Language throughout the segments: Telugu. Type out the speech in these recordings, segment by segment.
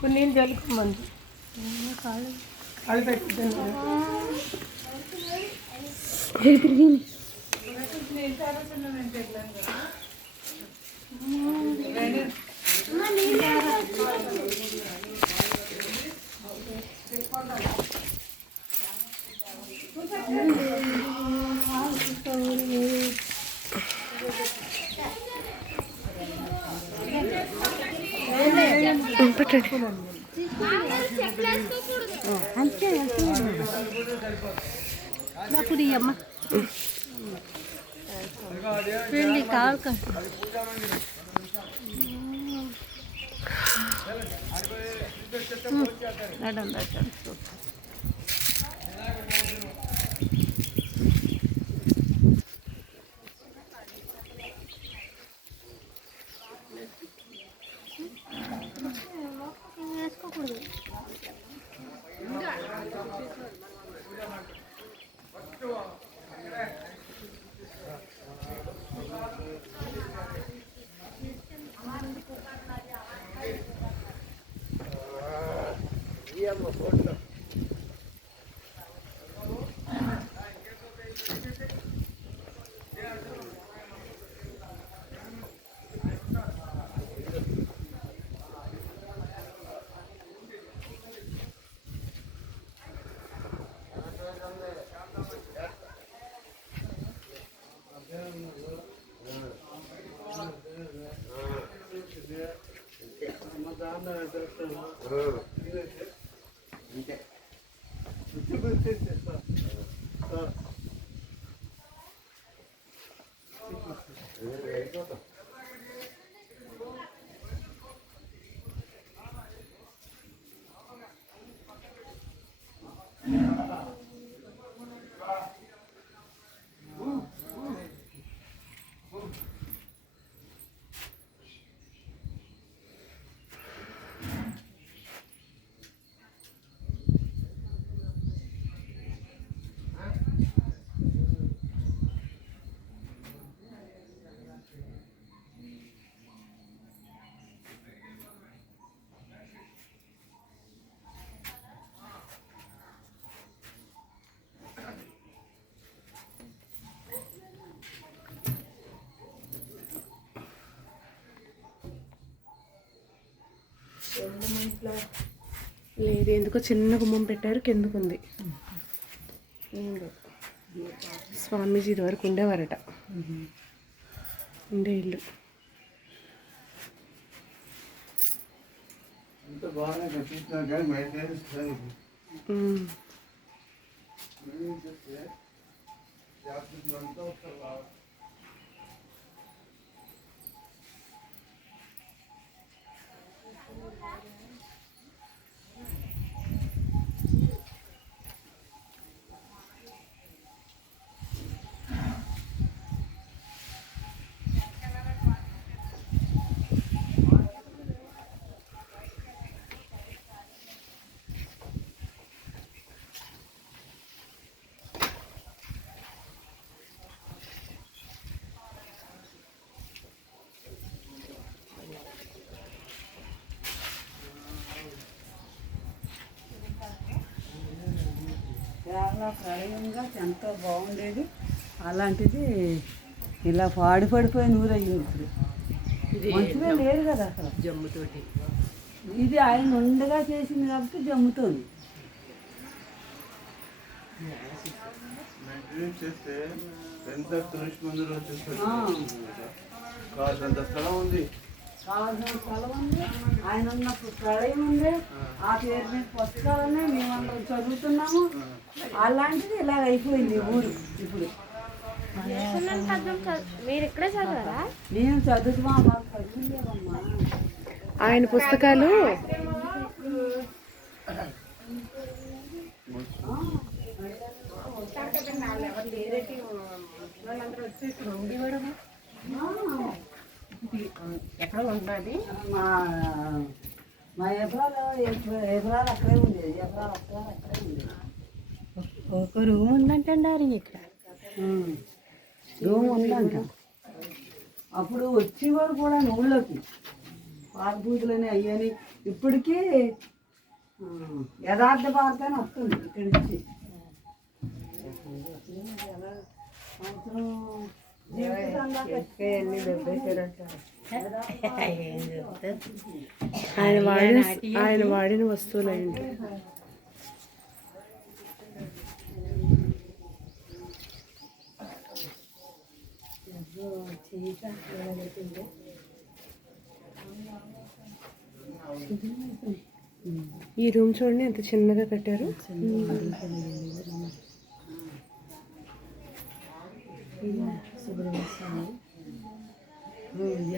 కొన్ని నీళ్ళు చల్లుకోమంది కాళ్ళు పెట్టుకుంటున్నాను పెట్టండి అంతే అప్పుడు అమ్మ పిండి కావాలి నడండి Thank you. Amen. లేదు. ఎందుకో చిన్న గుమ్మం పెట్టారు కిందకుంది స్వామీజీ ఇదివరకు ఉండేవారట. ఉండే ఇల్లు. చాలా ప్రళయంగా ఎంతో బాగుండేది. అలాంటిది ఇలా పాడి పడిపోయిన ఊరయ్యింది ఇప్పుడు. మంచిగా లేదు కదా అసలు. జమ్ముతోటి. ఇది ఆయన ఉండగా చేసింది కాబట్టి జమ్ముతోంది. చేస్తే ఎంత టూరిస్ట్ మందులు వచ్చేస్తారు కాదంత స్థలం ఉంది. కావాల్సిన స్థలం ఉంది. ఆయన ఉన్నప్పుడు ప్రళయం ఉంది. ఆ పేరు మీద పుస్తకాలు ఉన్నాయి మేమందరం చదువుతున్నాము. అలాంటిది ఇలాగ అయిపోయింది ఊరు ఇప్పుడు. మీరు ఇక్కడే చదవరా మేము చదువుతామా మాకు చదువులేవమ్మా ఆయన పుస్తకాలు ఎక్కడ ఉన్నది మా మా ఎకరాలు ఎకరాలు అక్కడే ఉండేది. ఎకరాలు ఎకరాలు అక్కడే ఉండేది. ఒక రూమ్ ఉందంటారు ఇక్కడ. రూమ్ ఉందంట. అప్పుడు వచ్చేవారు కూడా ఊళ్ళోకి. పాత బూతులని అయ్యని ఇప్పటికీ యథార్థ భారతాన్ని వస్తుంది ఇక్కడి నుంచి. సంవత్సరం ఆయన వాడిన ఆయన వాడిన వస్తువులు అయి ఈ రూమ్ చూడండి ఎంత చిన్నగా కట్టారు.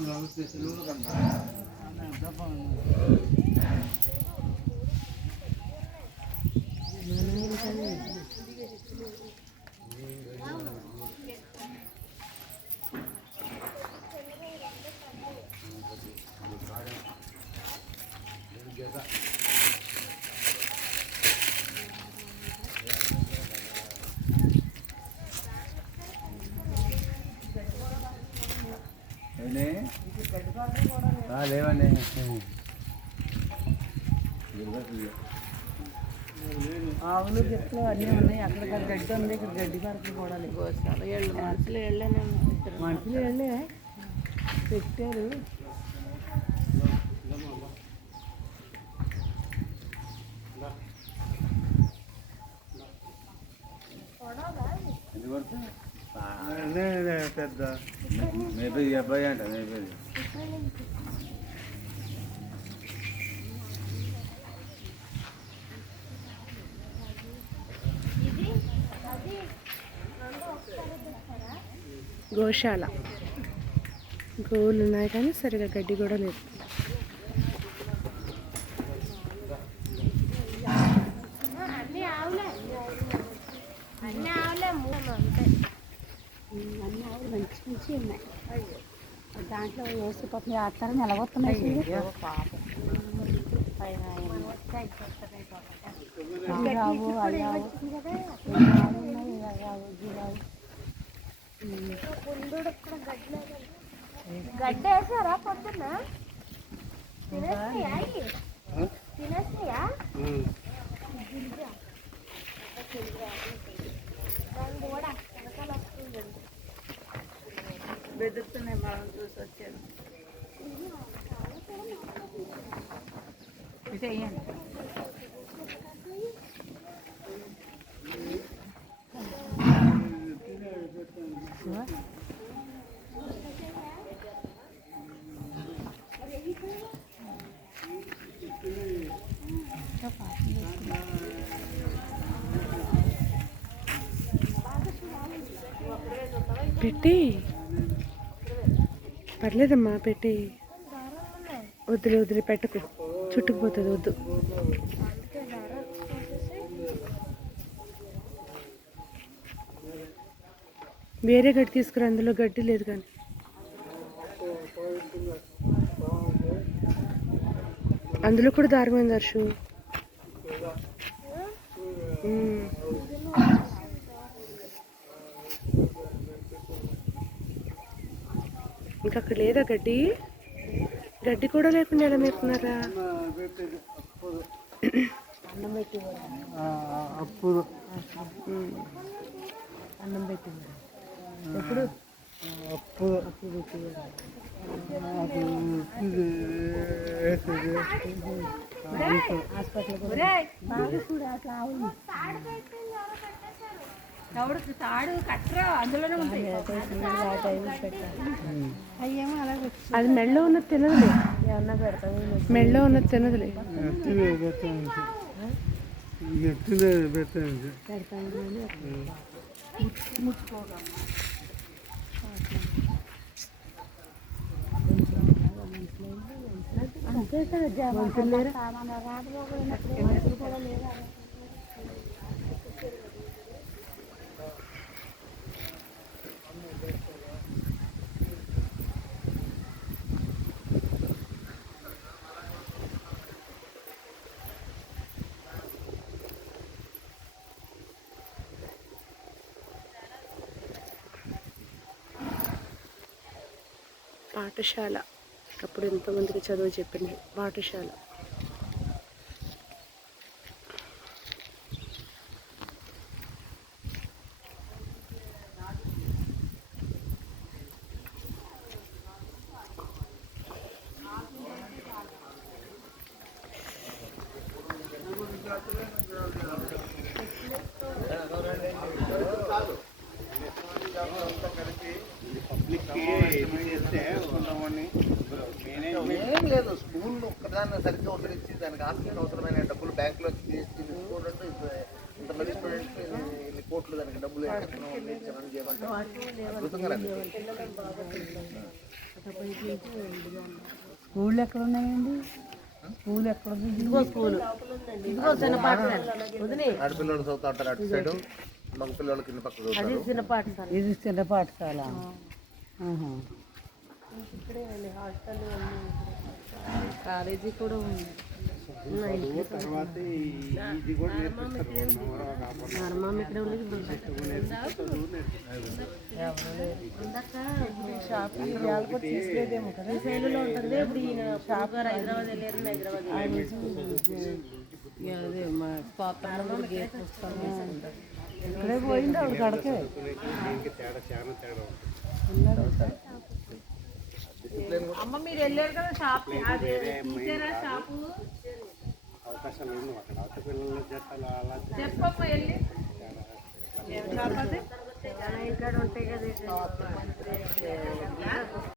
పాపం తీసుకునే ఉన్నాము తీసుకుని కన్నా లేవండి ఆవులు గిట్లు అన్నీ ఉన్నాయి అక్కడ గడ్డి ఉంది ఇక్కడ గడ్డి పరకలు కూడా లేవు మనుషులు వెళ్ళాను మనుషులు వెళ్ళే పెట్టారు పెద్ద మేబీ ఈ అబ్బాయి అంట మేబీ గోశాల గోవులు ఉన్నాయి కానీ సరిగా గడ్డి కూడా లేదు ఆవులే మూడు ఆవులు మంచి ఉన్నాయి దాంట్లో వేసి పాపం వేస్తారు నిలబోతున్నాయి రావు అవి రావు ఇవి రావు ఉన్నాయి, ఇవి రావు ఇవి రావు గడ్డ వేసారా పొద్దున్న? తినేస్తాయా? తినేస్తాయా? బెదురుతున్నాయి మనం చూసి వచ్చాను. ఇది పెట్టి. పర్లేదమ్మా పెట్టి. వద్దులే వదిలే పెట్టకు. చుట్టుకుపోతుంది వద్దు. వేరే గడ్డి తీసుకురా అందులో గడ్డి లేదు కానీ. అందులో కూడా దారుమైంది హర్షు. ఉమ్. ఇంకా అక్కడ లేదా గడ్డి? గడ్డి కూడా లేకుండా ఎలా మేపుకున్నారా అన్నం పెట్టి అప్పుడు. అన్నం పెట్టి ఎప్పుడు? హాస్పిటల్ ఆవులు తవుడు తాడు కట్టరా అందులోనే ఉంటాయి. అయ్యేమో అలాగే అది మెళ్ళో ఉన్నది తినదులే. ఏమన్నా పెడతాము మెళ్ళో ఉన్నది తినదులే. అంతే కదా సామాన్ కూడా లేదా పాఠశాల. అప్పుడు ఎంతోమందికి చదువు చెప్పింది పాఠశాల. అవసరమైన డబ్బులు బ్యాంకులో తీసి చూడండి ఇంతమంది స్టూడెంట్స్ ఇన్ని కోట్లు దానికి డబ్బులు చేయమంటారు. అద్భుతంగా. స్కూల్ ఎక్కడ ఉన్నాయండి స్కూల్ ఎక్కడ ఉంది ఇదిగో స్కూల్. ఇదిగో చిన్న పాఠశాల ఆడపిల్లలు అటు సైడ్. మగ పిల్లలు కింద పక్క చిన్న పాఠశాల ఇది చిన్న పాఠశాల ఆహా. కాలేజీ కూడా ఉంది. ఇక్కడ ఉండేది షాప్ ఇవాళ కూడా తీసులేదేమో కదా? శైలిలో ఉంటుంది. ఇప్పుడు ఈయన షాప్ హైదరాబాద్ అవకాశాలు హైదరాబాద్ అక్కడ. మా పాప గేట్ అలా కదా చెప్పమ్మ వెళ్ళి ఇక్కడ ఉంటాయి కదా